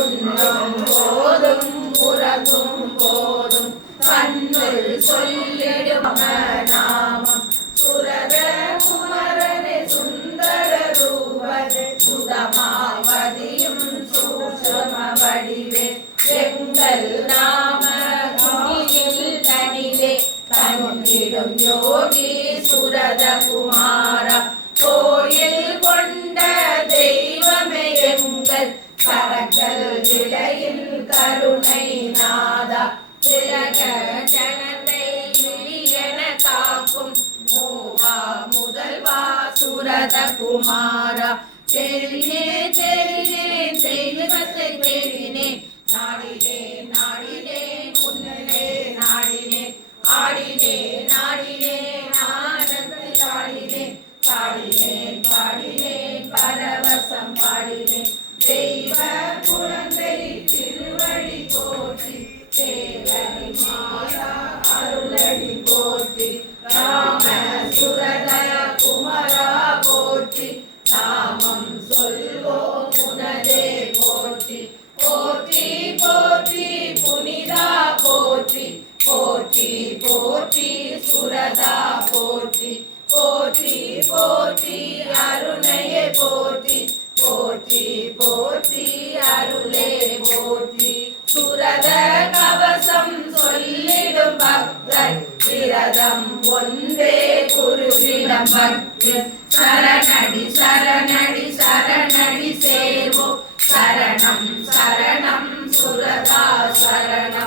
உண்ணும் போதும் உறங்கும் போதும் கண்ணில் சொல்லிடும் நாமம் சுரத குமரனே சுந்தர ரூபனே சுதமாவதியும் சூட்சும வடிவே எங்கள் நாம துணியில் தனிலே தங்கிடும் யோகி சுரத குமாரா கோயில் கொண்ட தெய்வமே எங்கள் கரங்கள் விளையில் கருணை நாதா திலக ஜனத்தை விழியன காக்கும் மூவா முதல்வா சுரத குமாரா தெரினே தெரினே தெய்வத்தை தெரினே நாடினே நாடினே உன்னே நாடினே ஆடினே நாடினே ஆனந்தத்தில் ஆடினே பாடினேன் பாடினேன் பரவசம் பாடினேன் தெய்வ குழந்தை திருவடி போற்றி தேவடி மாதா அருளடி போற்றி ராம சுரத குமரா போற்றி நாமம் சொல்வோம் உனதே போற்றி போற்றி போற்றி புனிதா போற்றி போற்றி போற்றி சுரதா போற்றி போற்றி போற்றி அருணையே போற்றி போற்றி போற்றி அருளே போற்றி சுரத கவசம் சொல்லிடும் பக்தர் விரதம் ஒன்றே குருவிடம் பக்தி சரணடி சரணடி சரணடி சேவோ சரணம் சரணம் சுரதா சரணம்